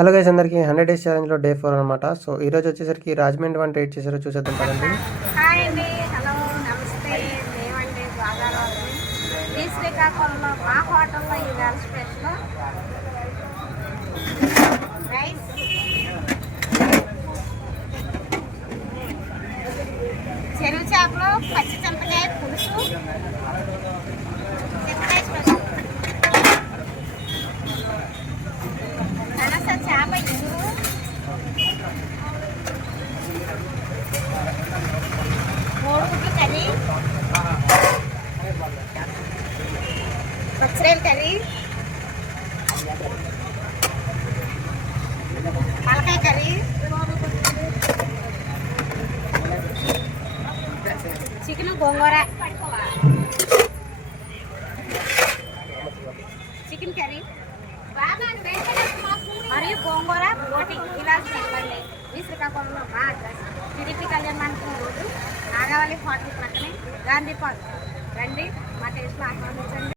Hello guys, అందరికి 100 days ఛాలెంజ్లో day 4 అనమాట. So ఈ రోజు వచ్చేసరికి రాజమండ్రి వంట ఏడ్ చేశారో చూసేద్దాం పదండి. హాయ్ అండి, హలో, నమస్తే. మేమండి గోదావరి ఈ శ్రీకాకుళంలో మా హోటల్లో ఇవాళ స్పెషల్ రైస్, చెరువు చేపలు, పచ్చి చింతకాయ పులుసు, చింతకాయ స్పెషల్, అనస చేప ఇగురు, కోడిగుడ్లు కర్రీ, పచ్చిరేలు కర్రీ, తలకాయ కర్రీ, చికెన్ గోంగూర, చికెన్ కర్రీ మరియు గోంగూర రోటి. ఇలా చెప్పండి. ఈ శ్రీకాకుళంలో మా అడ్రస్ టీడీపీ కళ్యాణ మండపం రోడ్డు, నాగావళి హోటల్ ప్రక్కనే గాంధీ పార్క్. రండి, మా టేస్ట్లో ఆహ్వానించండి.